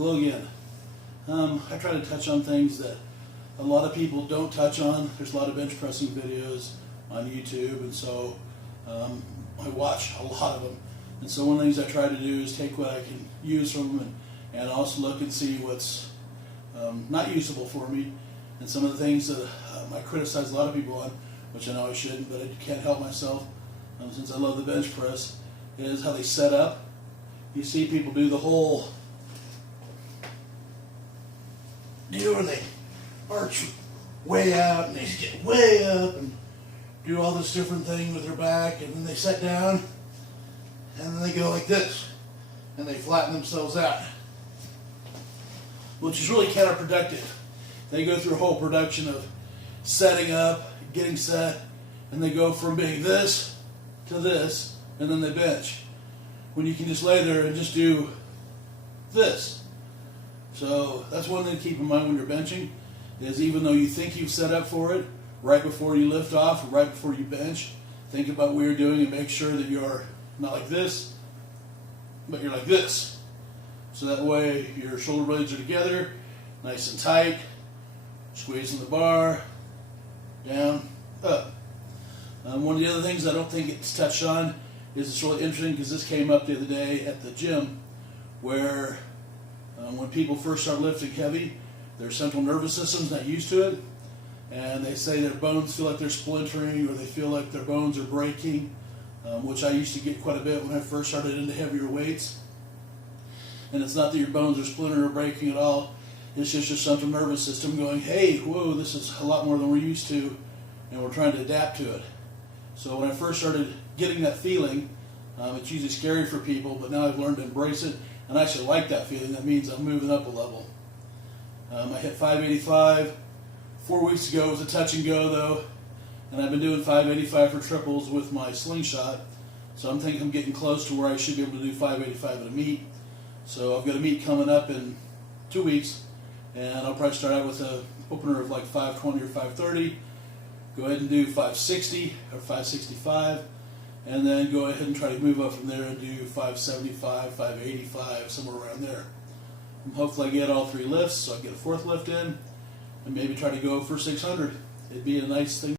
Hello again. I try to touch on things that a lot of people don't touch on. There's a lot of bench pressing videos on YouTube, and so I watch a lot of them. And so one of the things I try to do is take what I can use from them and also look and see what's not usable for me. And some of the things that I criticize a lot of people on, which I know I shouldn't, but I can't help myself since I love the bench press, is how they set up. You see people do the whole deal where they arch way out and they get way up and do all this different thing with their back, and then they sit down and then they go like this and they flatten themselves out, which is really counterproductive. They go through a whole production of setting up, getting set, and they go from being this to this, and then they bench, when you can just lay there and just do this. So that's one thing to keep in mind when you're benching, is even though you think you've set up for it, right before you lift off, or right before you bench, think about what you're doing and make sure that you're not like this, but you're like this. So that way your shoulder blades are together, nice and tight, squeezing the bar, down, up. One of the other things I don't think it's touched on is it's really interesting, because this came up the other day at the gym, where when people first start lifting heavy, their central nervous system's not used to it, and they say their bones feel like they're splintering, or they feel like their bones are breaking, which I used to get quite a bit when I first started into heavier weights. And it's not that your bones are splintering or breaking at all, it's just your central nervous system going, hey, whoa, this is a lot more than we're used to, and we're trying to adapt to it. So when I first started getting that feeling, it's usually scary for people, but now I've learned to embrace it, and I actually like that feeling. That means I'm moving up a level. I hit 585. 4 weeks ago was a touch and go though, and I've been doing 585 for triples with my slingshot, so I'm thinking I'm getting close to where I should be able to do 585 at a meet. So I've got a meet coming up in 2 weeks, and I'll probably start out with an opener of like 520 or 530, go ahead and do 560 or 565, and then go ahead and try to move up from there and do 575, 585, somewhere around there. And hopefully I get all 3 lifts, so I get a 4th lift in, and maybe try to go for 600. It'd be a nice thing.